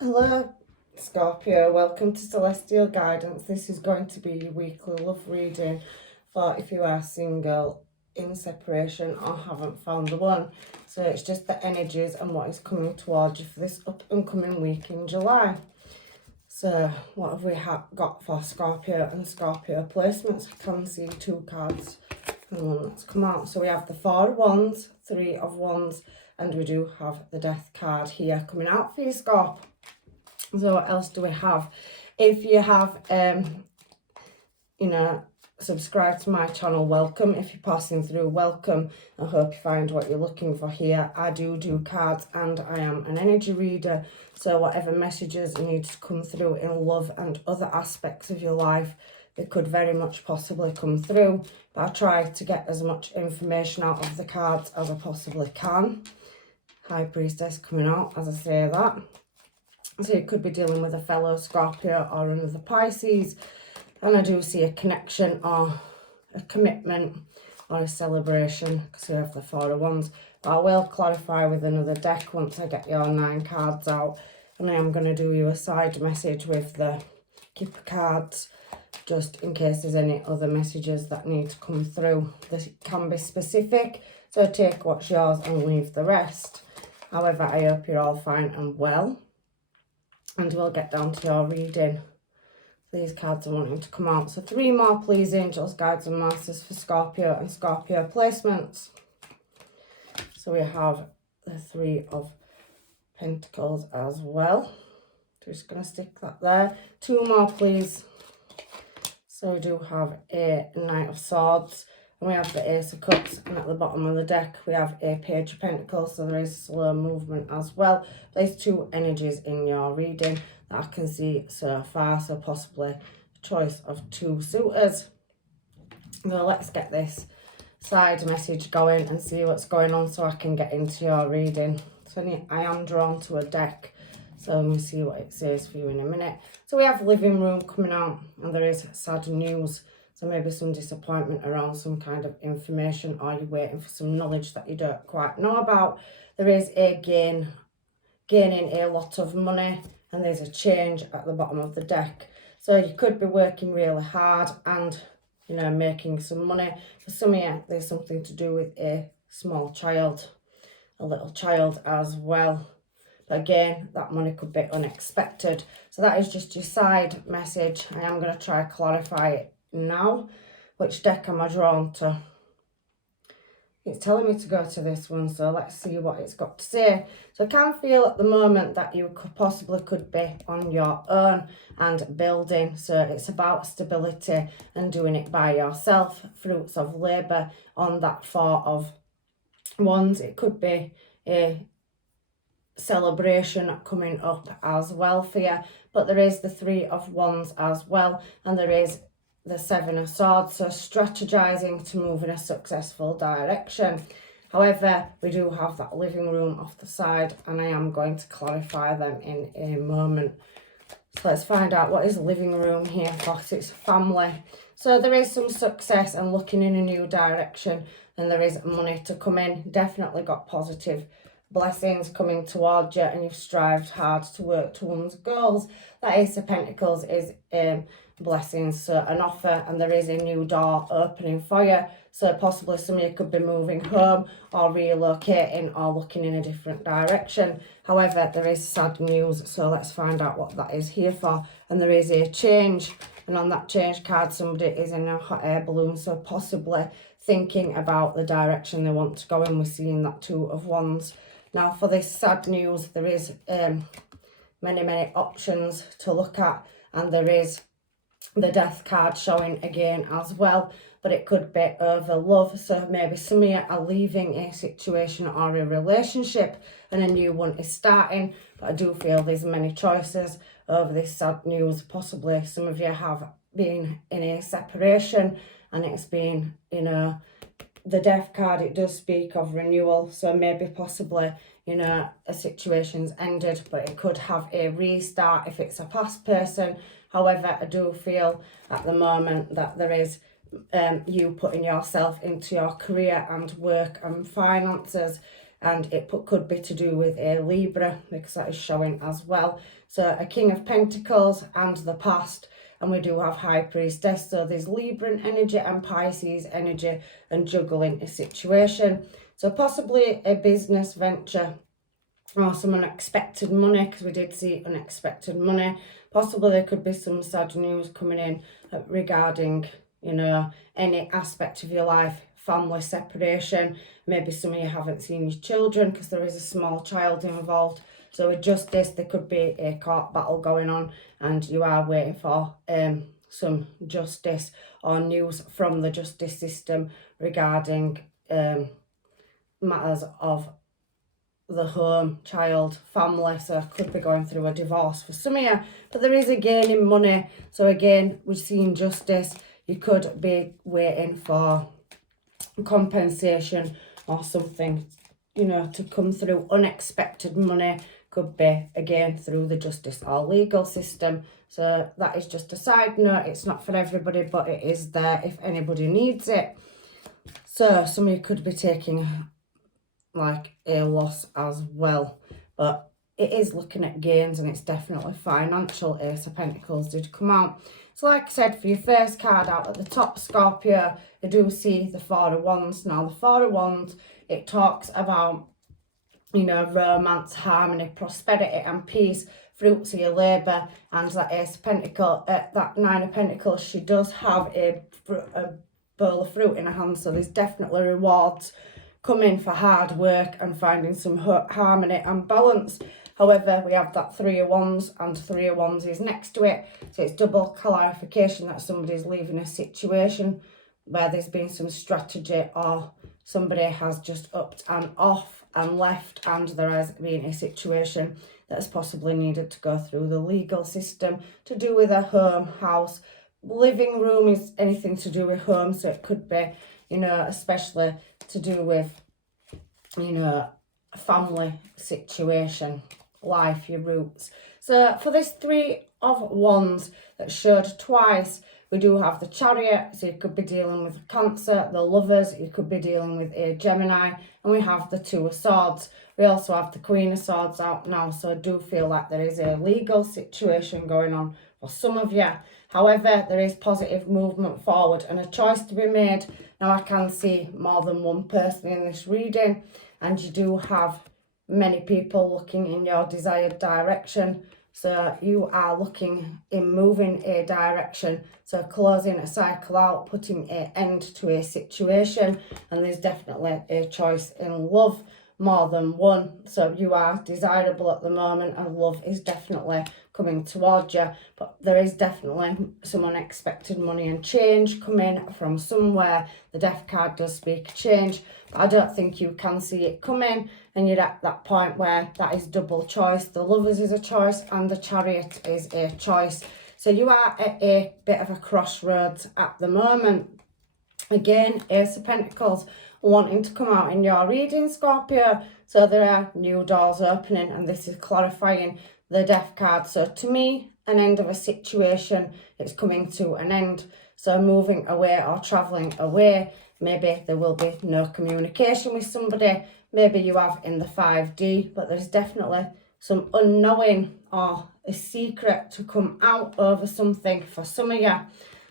Hello, Scorpio. Welcome to Celestial Guidance. This is going to be your weekly love reading for if you are single, in separation, or haven't found the one. So it's just the energies and what is coming towards you for this upcoming week in July. So what have we got for Scorpio and Scorpio placements? I can see two cards and one that's come out. So we have the Four of Wands, Three of Wands, and we do have the Death card here coming out for you, Scorp. So what else do we have? If you have, subscribed to my channel, welcome. If you're passing through, welcome. I hope you find what you're looking for here. I do cards and I am an energy reader. So whatever messages need to come through in love and other aspects of your life, they could very much possibly come through. But I try to get as much information out of the cards as I possibly can. High Priestess coming out as I say that. So you could be dealing with a fellow Scorpio or another Pisces. And I do see a connection or a commitment or a celebration because we have the Four of Wands. But I will clarify with another deck once I get your 9 cards out. And I am going to do you a side message with the Keeper cards just in case there's any other messages that need to come through. This can be specific, so take what's yours and leave the rest. However, I hope you're all fine and well. And we'll get down to your reading. These cards are wanting to come out. So 3 more, please, angels, guides and masters for Scorpio and Scorpio placements. So we have the 3 of Pentacles as well. Just going to stick that there. 2 more, please. So we do have a Knight of Swords. And we have the Ace of Cups, and at the bottom of the deck we have a Page of Pentacles, so there is slow movement as well. There's 2 energies in your reading that I can see so far, so possibly a choice of 2 suitors. So let's get this side message going and see what's going on so I can get into your reading. So I am drawn to a deck, so let me see what it says for you in a minute. So we have living room coming out, and there is sad news. So maybe some disappointment around some kind of information, or you're waiting for some knowledge that you don't quite know about. There is a gaining a lot of money, and there's a change at the bottom of the deck. So you could be working really hard and, making some money. For some of you, there's something to do with a small child, a little child as well. But again, that money could be unexpected. So that is just your side message. I am going to try to clarify it now. Which deck am I drawn to? It's telling me to go to this one, so let's see what it's got to say. So I can feel at the moment that you could be on your own and building. So it's about stability and doing it by yourself. Fruits of labour on that 4 of Wands. It could be a celebration coming up as well for you. But there is the 3 of Wands as well, and there is the 7 of Swords, so strategizing to move in a successful direction. However, we do have that living room off the side, and I am going to clarify them in a moment. So let's find out what is living room here for. It's family. So there is some success and looking in a new direction, and there is money to come in. Definitely got positive blessings coming towards you, and you've strived hard to work towards goals. That Ace of Pentacles is blessings, so an offer, and there is a new door opening for you. So possibly some of you could be moving home or relocating or looking in a different direction. However, there is sad news, so let's find out what that is here for. And there is a change, and on that change card somebody is in a hot air balloon, so possibly thinking about the direction they want to go in. We're seeing that 2 of Wands. Now for this sad news, there is many options to look at, and there is the Death card showing again as well, but it could be over love. So maybe some of you are leaving a situation or a relationship and a new one is starting, but I do feel there's many choices over this sad news. Possibly some of you have been in a separation, and it's been, the Death card, it does speak of renewal, so maybe possibly, a situation's ended, but it could have a restart if it's a past person. However, I do feel at the moment that there is you putting yourself into your career and work and finances, and it could be to do with a Libra, because that is showing as well. So a King of Pentacles and the past, and we do have High Priestess. So there's Libran energy and Pisces energy and juggling a situation. So possibly a business venture or some unexpected money, because we did see unexpected money. Possibly there could be some sad news coming in regarding, you know, any aspect of your life, family separation. Maybe some of you haven't seen your children because there is a small child involved. So with justice, there could be a court battle going on and you are waiting for some justice or news from the justice system regarding matters of the home, child, family. So I could be going through a divorce for some of you, but there is a gain in money. So again, we're seeing justice. You could be waiting for compensation or something, you know, to come through. Unexpected money could be again through the justice or legal system. So that is just a side note. It's not for everybody, but it is there if anybody needs it. So some of you could be taking like a loss as well, but it is looking at gains and it's definitely financial. Ace of Pentacles did come out. So like I said, for your first card out at the top, Scorpio, you do see the Four of Wands. Now the Four of Wands, it talks about, you know, romance, harmony, prosperity and peace, fruits of your labour. And that Ace of Pentacles, that Nine of Pentacles, she does have a bowl of fruit in her hand. So there's definitely rewards coming for hard work and finding some harmony and balance. However, we have that Three of Wands, and Three of Wands is next to it. So it's double clarification that somebody's leaving a situation where there's been some strategy, or somebody has just upped and off and left, and there has been a situation that has possibly needed to go through the legal system to do with a home, house. Living room is anything to do with home, so it could be, you know, especially to do with, you know, family situation, life, your roots. So for this Three of Wands that showed twice, we do have the Chariot, so you could be dealing with Cancer, the Lovers, you could be dealing with a Gemini, and we have the Two of Swords. We also have the Queen of Swords out now, so I do feel like there is a legal situation going on for some of you. However, there is positive movement forward and a choice to be made. Now I can see more than one person in this reading, and you do have many people looking in your desired direction. So you are looking in moving a direction, so closing a cycle out, putting an end to a situation, and there's definitely a choice in love, more than one. So you are desirable at the moment and love is definitely coming towards you, but there is definitely some unexpected money and change coming from somewhere. The Death card does speak change, but I don't think you can see it coming, and you're at that point where that is double choice. The Lovers is a choice and the Chariot is a choice. So you are at a bit of a crossroads at the moment. Again, Ace of Pentacles wanting to come out in your reading, Scorpio. So there are new doors opening, and this is clarifying the Death card. So to me, an end of a situation, it's coming to an end. So moving away or travelling away, maybe there will be no communication with somebody. Maybe you have in the 5D, but there's definitely some unknowing or a secret to come out over something for some of you.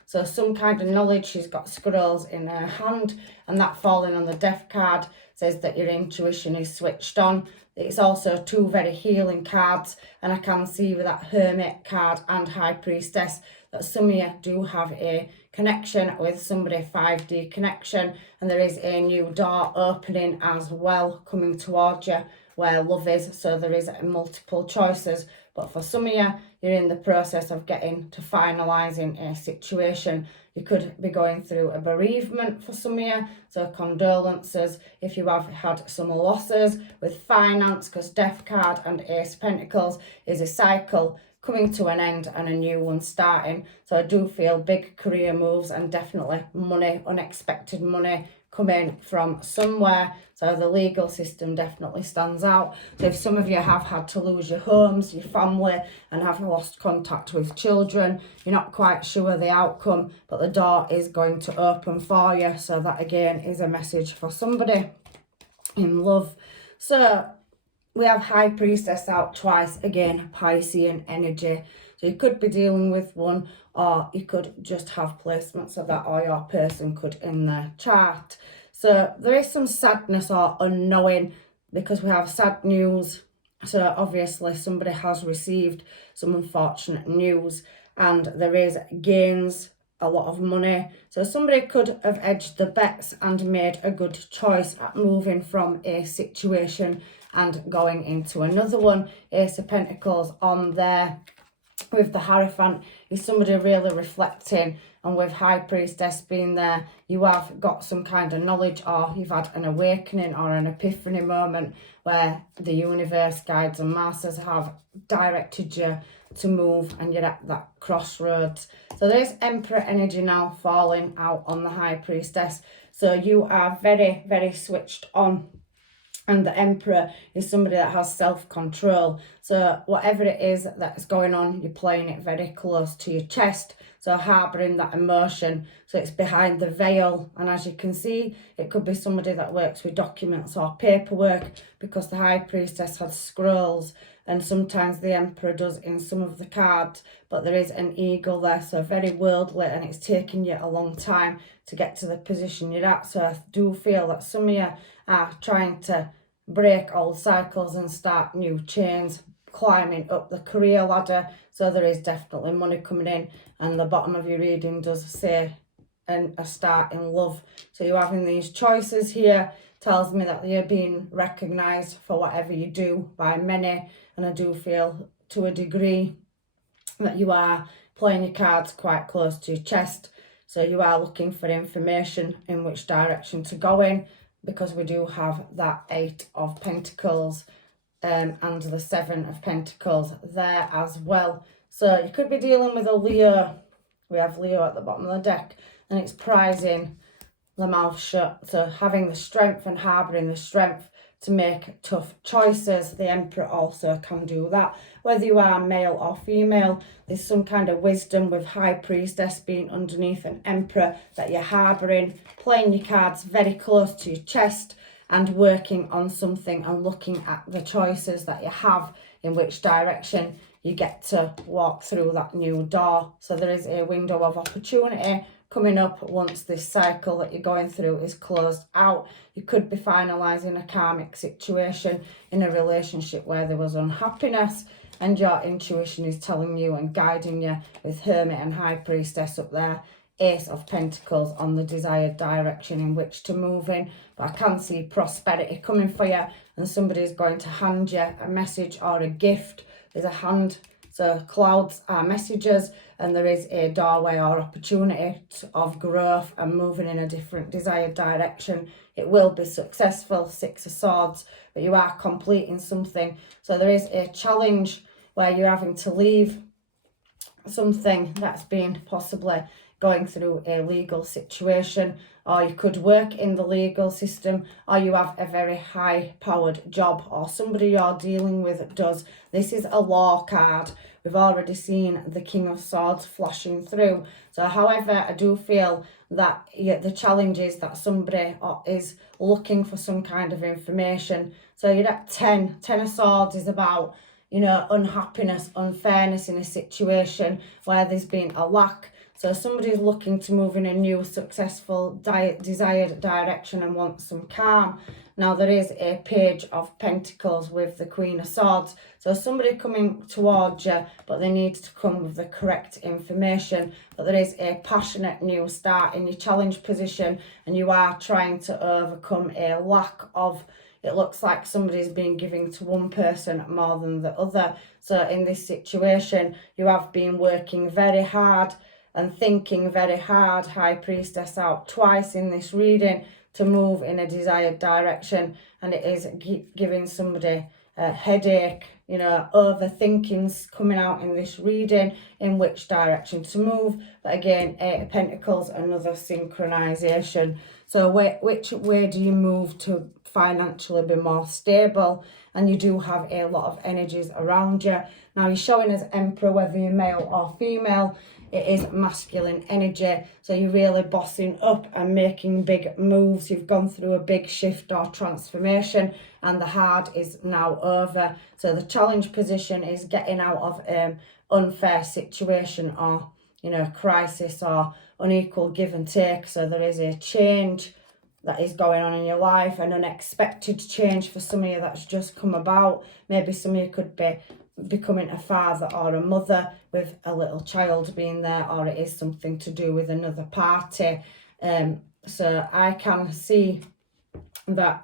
So some kind of knowledge. She's got scrolls in her hand, and that falling on the Death card says that your intuition is switched on. It's also two very healing cards, and I can see with that Hermit card and High Priestess that some of you do have a connection with somebody, 5D connection, and there is a new door opening as well coming towards you where love is. So there is multiple choices, but for some of you, you're in the process of getting to finalising a situation. You could be going through a bereavement for some of you, so condolences if you have had some losses with finance, because Death card and Ace of Pentacles is a cycle coming to an end and a new one starting. So I do feel big career moves and definitely money, unexpected money coming from somewhere. So the legal system definitely stands out. So if some of you have had to lose your homes, your family, and have lost contact with children, you're not quite sure the outcome, but the door is going to open for you. So that again is a message for somebody in love. So we have High Priestess out twice, again, Piscean energy. So you could be dealing with one, or you could just have placements of that, or your person could in their chart. So there is some sadness or unknowing, because we have sad news. So obviously somebody has received some unfortunate news, and there is gains, a lot of money. So somebody could have edged the bets and made a good choice at moving from a situation and going into another one. Ace of Pentacles on there with the Hierophant is somebody really reflecting, and with High Priestess being there, you have got some kind of knowledge, or you've had an awakening or an epiphany moment where the universe, guides and masters have directed you to move, and you're at that crossroads. So there's Emperor energy now falling out on the High Priestess. So you are very, very switched on. And the Emperor is somebody that has self-control. So whatever it is that's going on, you're playing it very close to your chest. So harbouring that emotion. So it's behind the veil. And as you can see, it could be somebody that works with documents or paperwork, because the High Priestess has scrolls. And sometimes the Emperor does in some of the cards. But there is an eagle there. So very worldly. And it's taken you a long time to get to the position you're at. So I do feel that some of you are trying to break old cycles and start new chains, climbing up the career ladder. So there is definitely money coming in, and the bottom of your reading does say a start in love. So you're having these choices here, tells me that you're being recognised for whatever you do by many, and I do feel to a degree that you are playing your cards quite close to your chest. So you are looking for information in which direction to go in, because we do have that Eight of Pentacles and the Seven of Pentacles there as well. So you could be dealing with a Leo. We have Leo at the bottom of the deck, and it's prizing the mouth shut. So having the strength and harbouring the strength to make tough choices. The Emperor also can do that. Whether you are male or female, there's some kind of wisdom with High Priestess being underneath an Emperor that you're harbouring, playing your cards very close to your chest and working on something and looking at the choices that you have, in which direction you get to walk through that new door. So there is a window of opportunity coming up once this cycle that you're going through is closed out. You could be finalising a karmic situation in a relationship where there was unhappiness, and your intuition is telling you and guiding you with Hermit and High Priestess up there, Ace of Pentacles on the desired direction in which to move in. But I can see prosperity coming for you, and somebody is going to hand you a message or a gift. There's a hand. So clouds are messages, and there is a doorway or opportunity of growth and moving in a different desired direction. It will be successful, Six of Swords, but you are completing something. So there is a challenge where you're having to leave something that's been possibly going through a legal situation, or you could work in the legal system, or you have a very high powered job, or somebody you're dealing with does. This is a law card. We've already seen the King of Swords flashing through. So however, I do feel that the challenge is that somebody is looking for some kind of information. So you're at 10 of Swords is about, you know, unhappiness, unfairness in a situation where there's been a lack. So somebody's looking to move in a new, successful, desired direction and wants some calm. Now, there is a Page of Pentacles with the Queen of Swords. So somebody coming towards you, but they need to come with the correct information. But there is a passionate new start in your challenge position, and you are trying to overcome a lack of, it looks like somebody's been giving to one person more than the other. So in this situation, you have been working very hard and thinking very hard, High Priestess out twice in this reading, to move in a desired direction, and it is giving somebody a headache, you know, overthinking's coming out in this reading in which direction to move. But again, Eight of Pentacles, another synchronization. So which way do you move to financially be more stable, and you do have a lot of energies around you. Now you're showing as Emperor, whether you're male or female, it is masculine energy. So you're really bossing up and making big moves. You've gone through a big shift or transformation, and the hard is now over. So the challenge position is getting out of unfair situation, or crisis, or unequal give and take. So there is a change that is going on in your life, an unexpected change for some of you that's just come about. Maybe some of you could be becoming a father or a mother with a little child being there, or it is something to do with another party. So I can see that,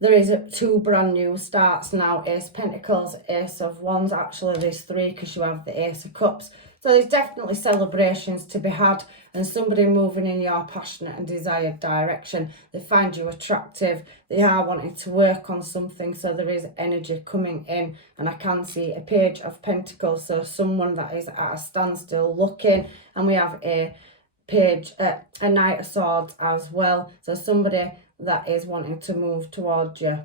there is two brand new starts now. Ace of Pentacles, Ace of Wands. Actually, there's three because you have the Ace of Cups. So there's definitely celebrations to be had, and somebody moving in your passionate and desired direction. They find you attractive. They are wanting to work on something. So there is energy coming in, and I can see a Page of Pentacles. So someone that is at a standstill looking, and we have a Knight of Swords as well. So somebody that is wanting to move towards you.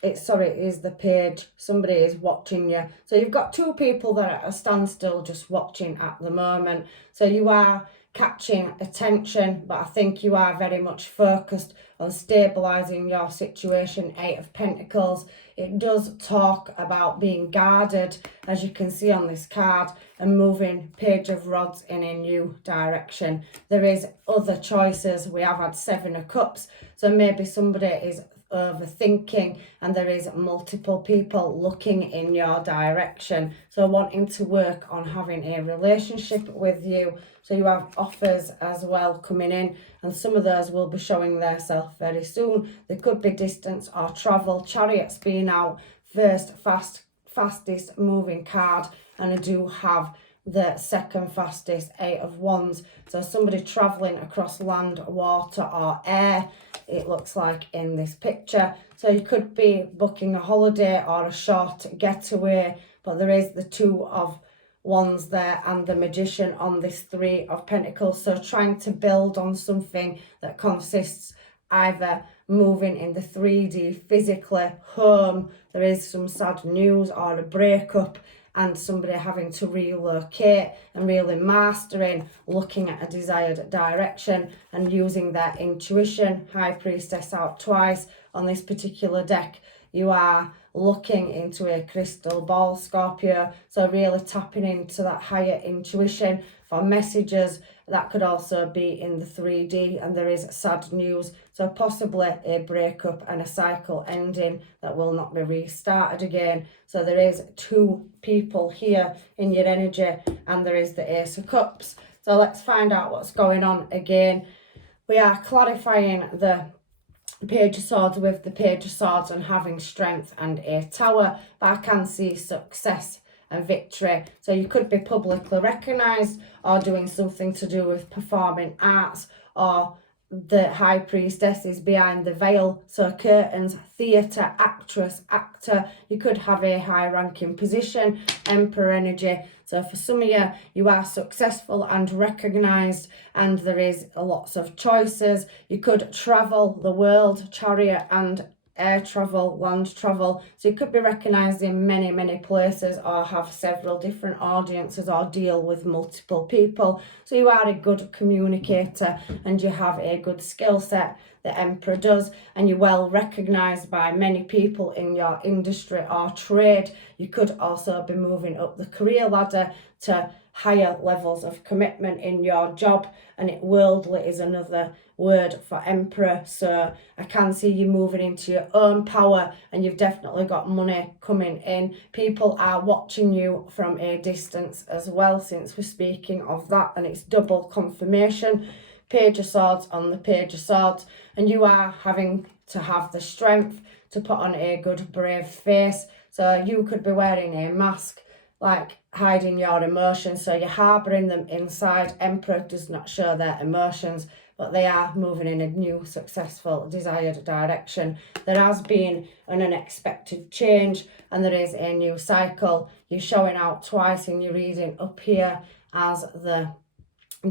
It is the Page. Somebody is watching you. So you've got two people that are at a standstill just watching at the moment. So you are catching attention, but I think you are very much focused on stabilising your situation. Eight of Pentacles. It does talk about being guarded, as you can see on this card, and moving Page of Rods in a new direction. There is other choices. We have had Seven of Cups. So maybe somebody is overthinking, and there is multiple people looking in your direction, so wanting to work on having a relationship with you. So you have offers as well coming in, and some of those will be showing themselves very soon. There could be distance or travel. Chariot's been out first, fastest moving card, and I do have the second fastest, Eight of Wands. So somebody travelling across land, water or air, it looks like in this picture. So you could be booking a holiday or a short getaway, but there is the Two of Wands there and the Magician on this Three of Pentacles. So trying to build on something that consists either moving in the 3D physically, home, there is some sad news or a breakup, and somebody having to relocate, and really mastering looking at a desired direction and using their intuition. High Priestess out twice on this particular deck. You are looking into a crystal ball, Scorpio, so really tapping into that higher intuition for messages. That could also be in the 3D, and there is sad news, so possibly a breakup and a cycle ending that will not be restarted again. So there is two people here in your energy, and there is the Ace of Cups. So let's find out what's going on again. We are clarifying the Page of Swords with the Page of Swords and having strength and a Tower, but I can see success and victory. So you could be publicly recognised, or doing something to do with performing arts, or the High Priestess is behind the veil, so curtains, theatre, actress, actor. You could have a high ranking position, Emperor energy. So for some of you, you are successful and recognised, and there is lots of choices. You could travel the world, Chariot and air travel, land travel. So you could be recognised in many, many places, or have several different audiences, or deal with multiple people. So you are a good communicator, and you have a good skill set. The Emperor does, and you're well recognised by many people in your industry or trade. You could also be moving up the career ladder to higher levels of commitment in your job, and worldly is another word for Emperor. So I can see you moving into your own power, and you've definitely got money coming in. People are watching you from a distance as well, since we're speaking of that, and it's double confirmation. Page of Swords on the Page of Swords, and you are having to have the strength to put on a good brave face. So you could be wearing a mask, like hiding your emotions, so you're harbouring them inside. Emperor does not show their emotions, but they are moving in a new, successful, desired direction. There has been an unexpected change, and there is a new cycle. You're showing out twice in your reading up here as the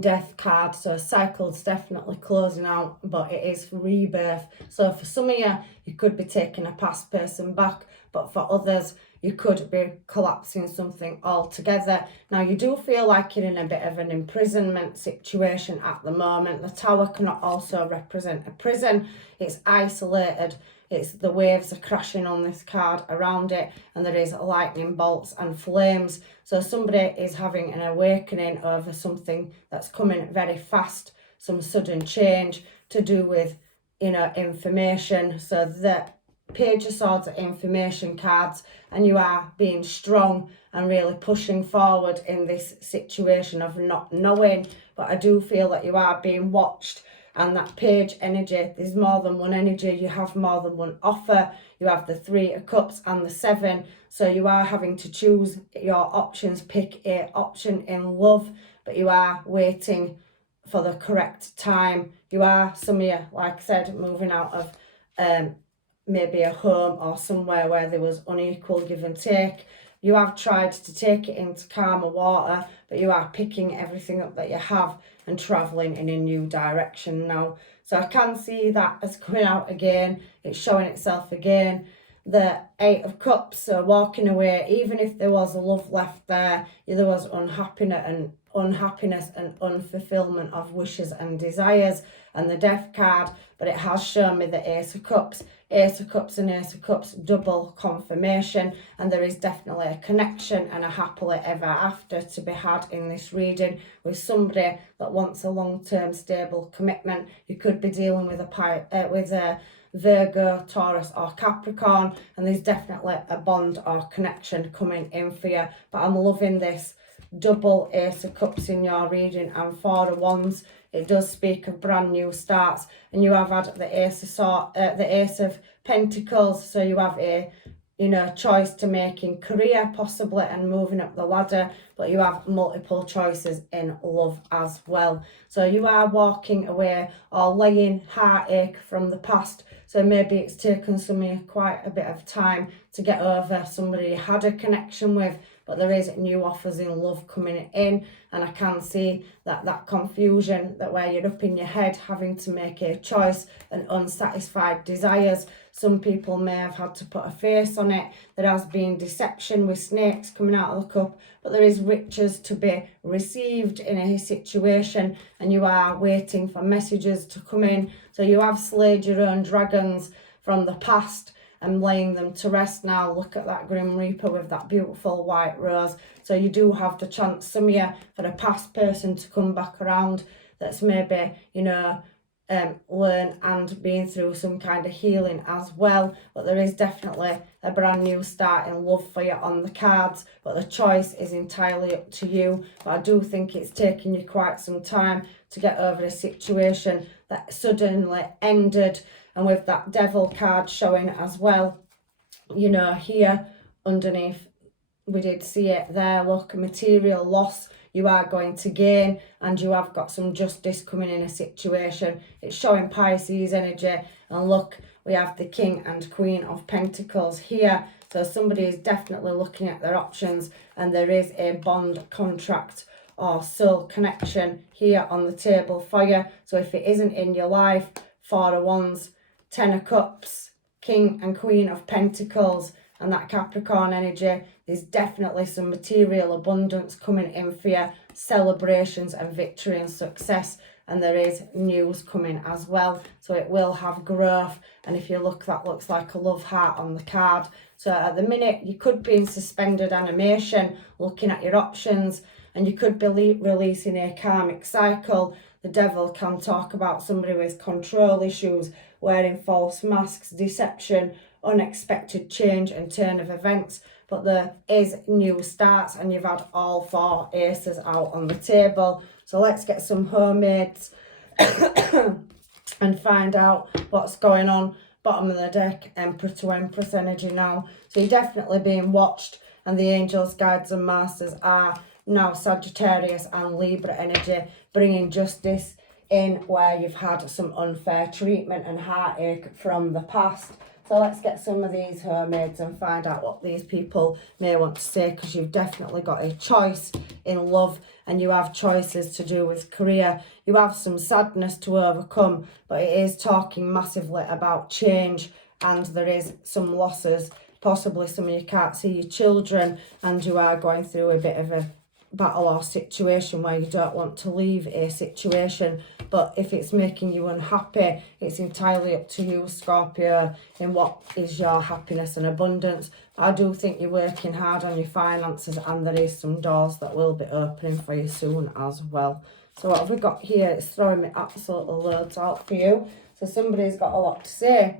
Death card, so a cycle's definitely closing out, but it is rebirth. So for some of you could be taking a past person back, but for others you could be collapsing something altogether. Now you do feel like you're in a bit of an imprisonment situation at the moment. The tower can also represent a prison. It's isolated. It's the waves are crashing on this card around it, and there is lightning bolts and flames. So somebody is having an awakening over something that's coming very fast, some sudden change to do with, you know, information. So the Page of Swords are information cards, and you are being strong and really pushing forward in this situation of not knowing. But I do feel that you are being watched. And that page energy, there's more than one energy, you have more than one offer. You have the 3 of Cups and the 7. So you are having to choose your options, pick a option in love, but you are waiting for the correct time. You are, some of you, like I said, moving out of maybe a home or somewhere where there was unequal give and take. You have tried to take it into calmer water, but you are picking everything up that you have and travelling in a new direction now. So I can see that as coming out again. It's showing itself again. The 8 of Cups, so walking away, even if there was love left there was unhappiness and unfulfillment of wishes and desires. And the Death card, but it has shown me the Ace of Cups. Ace of Cups and Ace of Cups, double confirmation, and there is definitely a connection and a happily ever after to be had in this reading with somebody that wants a long-term stable commitment. You could be dealing with a Virgo, Taurus or Capricorn, and there's definitely a bond or connection coming in for you. But I'm loving this double Ace of Cups in your reading and 4 of Wands. It does speak of brand new starts, and you have had the Ace of Pentacles, so you have a choice to make in career possibly and moving up the ladder, but you have multiple choices in love as well. So you are walking away or laying heartache from the past. So maybe it's taken some of you quite a bit of time to get over somebody you had a connection with, but there is new offers in love coming in, and I can see that confusion, that where you're up in your head having to make a choice and unsatisfied desires. Some people may have had to put a face on it. There has been deception with snakes coming out of the cup, but there is riches to be received in a situation, and you are waiting for messages to come in. So you have slayed your own dragons from the past and laying them to rest now. Look at that Grim Reaper with that beautiful white rose. So you do have the chance, some of you, for a past person to come back around that's maybe, learn and been through some kind of healing as well. But there is definitely a brand new start in love for you on the cards, but the choice is entirely up to you. But I do think it's taken you quite some time to get over a situation that suddenly ended. And with that Devil card showing as well, here underneath, we did see it there, look, material loss you are going to gain, and you have got some justice coming in a situation. It's showing Pisces energy, and look, we have the King and Queen of Pentacles here. So somebody is definitely looking at their options, and there is a bond, contract or soul connection here on the table for you. So if it isn't in your life, 4 of Wands, 10 of Cups, King and Queen of Pentacles, and that Capricorn energy, there's definitely some material abundance coming in for you, celebrations and victory and success, and there is news coming as well. So it will have growth, and if you look, that looks like a love heart on the card. So at the minute, you could be in suspended animation, looking at your options, and you could be releasing a karmic cycle. The Devil can talk about somebody with control issues, wearing false masks, deception, unexpected change and turn of events. But there is new starts, and you've had all 4 aces out on the table. So let's get some homemades and find out what's going on. Bottom of the deck, Emperor to Empress energy now. So you're definitely being watched, and the angels, guides and masters are now Sagittarius and Libra energy, bringing justice in where you've had some unfair treatment and heartache from the past. So let's get some of these homemades and find out what these people may want to say, because you've definitely got a choice in love, and you have choices to do with career. You have some sadness to overcome, but it is talking massively about change, and there is some losses. Possibly some of you can't see your children, and you are going through a bit of a battle or situation where you don't want to leave a situation. But if it's making you unhappy, it's entirely up to you, Scorpio, in what is your happiness and abundance. I do think you're working hard on your finances, and there is some doors that will be opening for you soon as well. So what have we got here? It's throwing me absolutely loads out for you. So somebody's got a lot to say.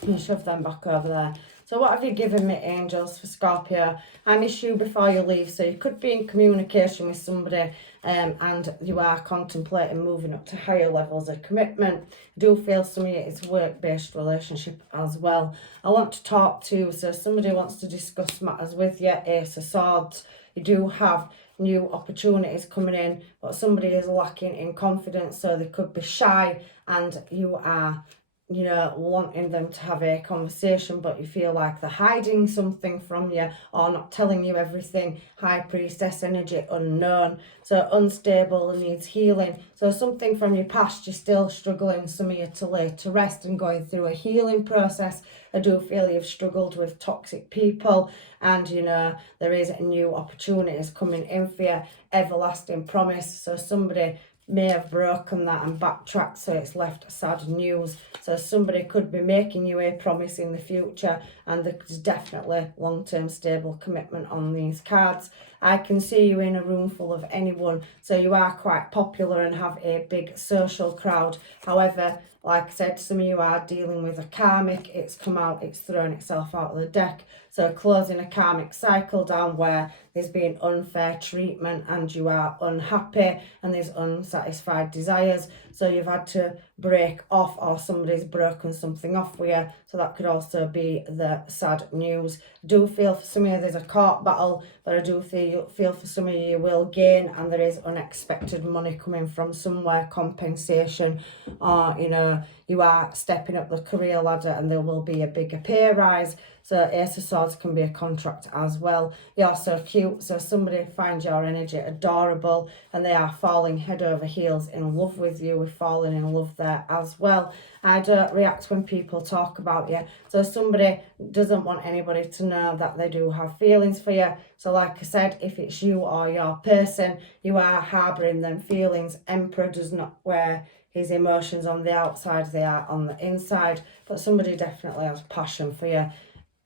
I'm going to shove them back over there. So what have you given me, angels, for Scorpio? I miss you before you leave. So you could be in communication with somebody and you are contemplating moving up to higher levels of commitment. I do feel some of you it's a work-based relationship as well. I want to talk to, so somebody wants to discuss matters with you, Ace of Swords. You do have new opportunities coming in, but somebody is lacking in confidence, so they could be shy, and you are, you know, wanting them to have a conversation, but you feel like they're hiding something from you or not telling you everything. High Priestess energy, unknown. So unstable and needs healing. So something from your past, you're still struggling, some of you, to lay to rest and going through a healing process. I do feel you've struggled with toxic people, and you know, there is new opportunities coming in for you. Everlasting promise. So somebody may have broken that and backtracked, so it's left sad news. So somebody could be making you a promise in the future, and there's definitely long-term stable commitment on these cards. I can see you in a room full of anyone, so you are quite popular and have a big social crowd. However, like I said, some of you are dealing with a karmic. It's come out, it's thrown itself out of the deck. So closing a karmic cycle down where there's been unfair treatment and you are unhappy and there's unsatisfied desires. So you've had to break off, or somebody's broken something off with you. So that could also be the sad news. I do feel for some of you there's a court battle, but I do feel for some of you will gain, and there is unexpected money coming from somewhere, compensation, or you know, you are stepping up the career ladder and there will be a bigger pay rise. So Ace of Swords can be a contract as well. You're so cute, so somebody finds your energy adorable and they are falling head over heels in love with you. We're falling in love there as well. I don't react when people talk about you. So somebody doesn't want anybody to know that they do have feelings for you. So like I said, if it's you or your person, you are harbouring them feelings. Emperor does not wear his emotions on the outside, they are on the inside. But somebody definitely has passion for you.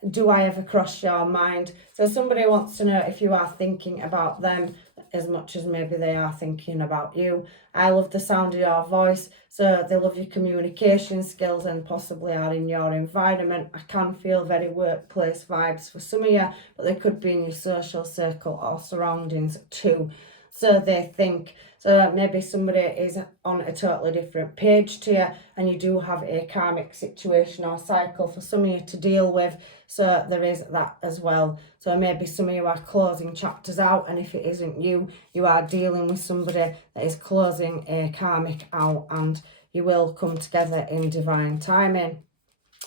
Do I ever cross your mind? So somebody wants to know if you are thinking about them as much as maybe they are thinking about you. I love the sound of your voice. So they love your communication skills and possibly are in your environment. I can feel very workplace vibes for some of you, but they could be in your social circle or surroundings too. So they think. So maybe somebody is on a totally different page to you, and you do have a karmic situation or cycle for some of you to deal with. So there is that as well. So maybe some of you are closing chapters out, and if it isn't you, you are dealing with somebody that is closing a karmic out, and you will come together in divine timing.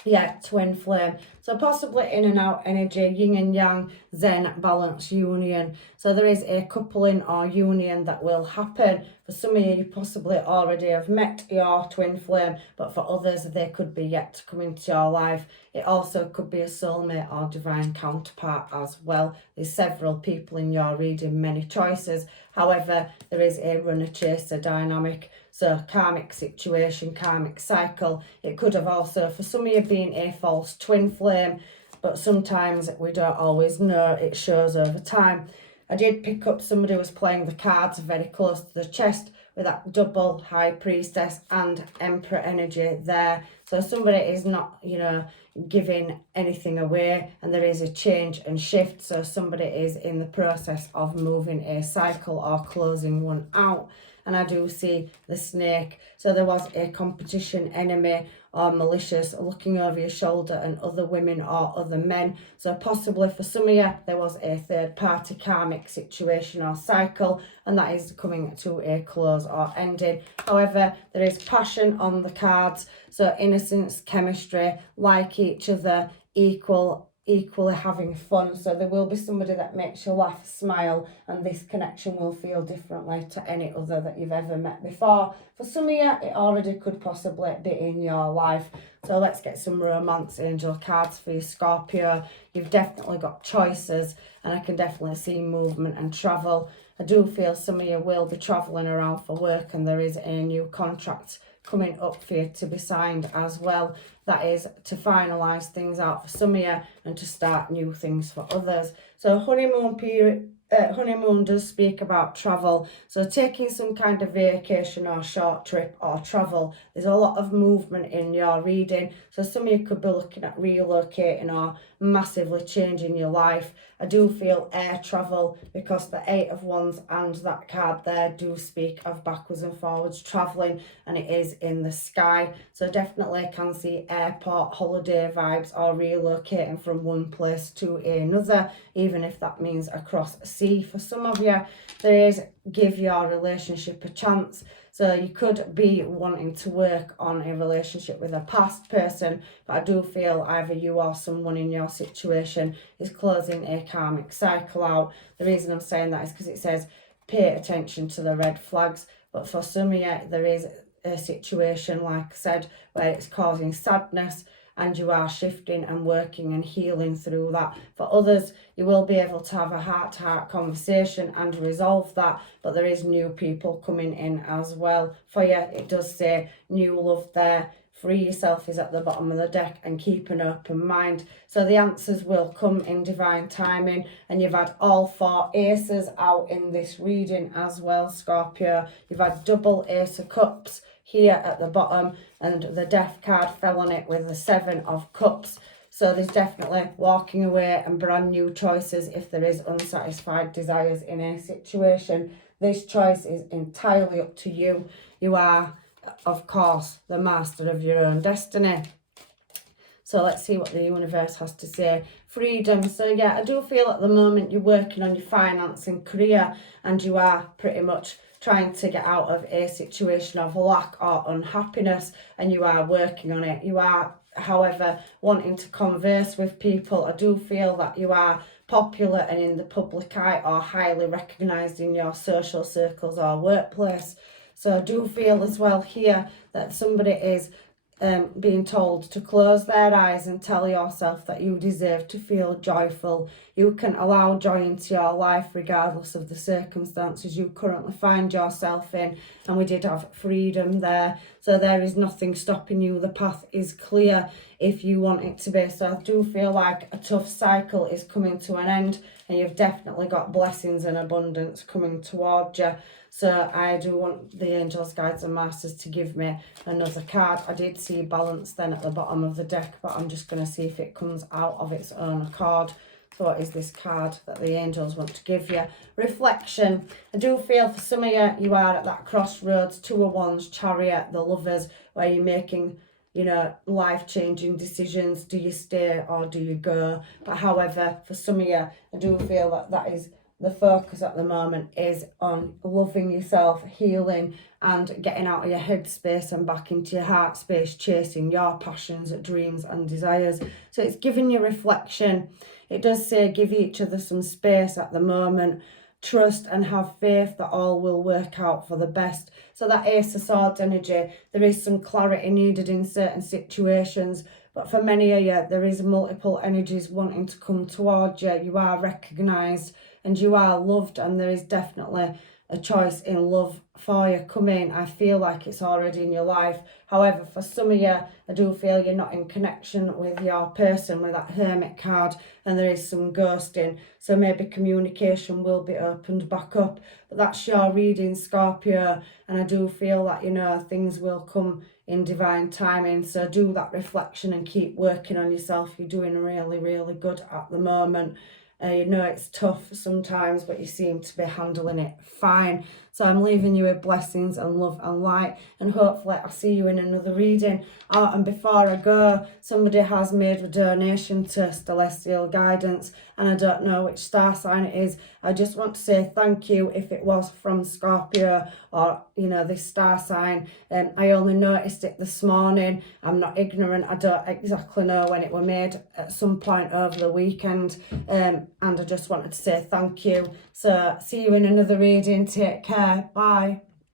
Yeah, twin flame. So possibly in and out energy, yin and yang, zen, balance, union. So there is a coupling or union that will happen. For some of you, you possibly already have met your twin flame, but for others, they could be yet to come into your life. It also could be a soulmate or divine counterpart as well. There's several people in your reading, many choices. However, there is a runner-chaser dynamic. So karmic situation, karmic cycle. It could have also, for some of you, been a false twin flame, but sometimes we don't always know. It shows over time. I did pick up somebody who was playing the cards very close to the chest with that double High Priestess and Emperor energy there. So somebody is not, you know, giving anything away, and there is a change and shift. So somebody is in the process of moving a cycle or closing one out. And I do see the snake. So there was a competition, enemy or malicious looking over your shoulder, and other women or other men. So possibly for some of you, there was a third party karmic situation or cycle, and that is coming to a close or ending. However, there is passion on the cards. So innocence, chemistry, like each other, equal equally having fun. So there will be somebody that makes you laugh, smile, and this connection will feel differently to any other that you've ever met before. For some of you, it already could possibly be in your life. So let's get some romance angel cards for you, Scorpio. You've definitely got choices, and I can definitely see movement and travel. I do feel some of you will be travelling around for work, and there is a new contract coming up for you to be signed as well. That is to finalise things out for some of you and to start new things for others. So honeymoon period, honeymoon does speak about travel. So taking some kind of vacation or short trip or travel. There's a lot of movement in your reading. So some of you could be looking at relocating or massively changing your life. I do feel air travel because the 8 of Wands and that card there do speak of backwards and forwards travelling, and it is in the sky. So definitely can see airport holiday vibes or relocating from one place to another, even if that means across a sea. For some of you, there is give your relationship a chance. So you could be wanting to work on a relationship with a past person, but I do feel either you or someone in your situation is closing a karmic cycle out. The reason I'm saying that is because it says pay attention to the red flags. But for some of you, there is a situation, like I said, where it's causing sadness, and you are shifting and working and healing through that. For others, you will be able to have a heart-to-heart conversation and resolve that, but there is new people coming in as well. For you, it does say new love there. Free yourself is at the bottom of the deck, and keep an open mind. So the answers will come in divine timing, and you've had all 4 aces out in this reading as well, Scorpio. You've had double ace of cups here at the bottom, and the death card fell on it with the 7 of cups. So there's definitely walking away and brand new choices if there is unsatisfied desires in a situation. This choice is entirely up to you. You are, of course, the master of your own destiny. So let's see what the universe has to say. Freedom. So yeah, I do feel at the moment you're working on your finance and career, and you are pretty much trying to get out of a situation of lack or unhappiness, and you are working on it. You are, however, wanting to converse with people. I do feel that you are popular and in the public eye, or highly recognised in your social circles or workplace. So I do feel as well here that somebody is being told to close their eyes and tell yourself that you deserve to feel joyful. You can allow joy into your life regardless of the circumstances you currently find yourself in. And we did have freedom there. So there is nothing stopping you. The path is clear if you want it to be. So I do feel like a tough cycle is coming to an end, and you've definitely got blessings and abundance coming towards you. So I do want the angels, guides and masters to give me another card. I did see balance then at the bottom of the deck, but I'm just going to see if it comes out of its own accord. So what is this card that the angels want to give you? Reflection. I do feel for some of you, you are at that crossroads, 2 of Wands, Chariot, the Lovers, where you're making, you know, life-changing decisions. Do you stay or do you go? But however, for some of you, I do feel that that is the focus at the moment is on loving yourself, healing, and getting out of your head space and back into your heart space, chasing your passions, dreams and desires. So it's giving you reflection. It does say give each other some space at the moment. Trust and have faith that all will work out for the best. So that Ace of Swords energy, there is some clarity needed in certain situations. But for many of you, there is multiple energies wanting to come towards you. You are recognised and you are loved, and there is definitely a choice in love for you coming. I feel like it's already in your life. However, for some of you, I do feel you're not in connection with your person with that Hermit card, and there is some ghosting. So maybe communication will be opened back up. But that's your reading, Scorpio, and I do feel that, you know, things will come in divine timing. So do that reflection and keep working on yourself. You're doing really, really good at the moment. You know it's tough sometimes, but you seem to be handling it fine. So I'm leaving you with blessings and love and light, and hopefully I'll see you in another reading. Oh, and before I go, somebody has made a donation to Celestial Guidance, and I don't know which star sign it is. I just want to say thank you if it was from Scorpio or, you know, this star sign. I only noticed it this morning. I'm not ignorant. I don't exactly know when it were made, at some point over the weekend. And I just wanted to say thank you. So see you in another reading. Take care. Bye.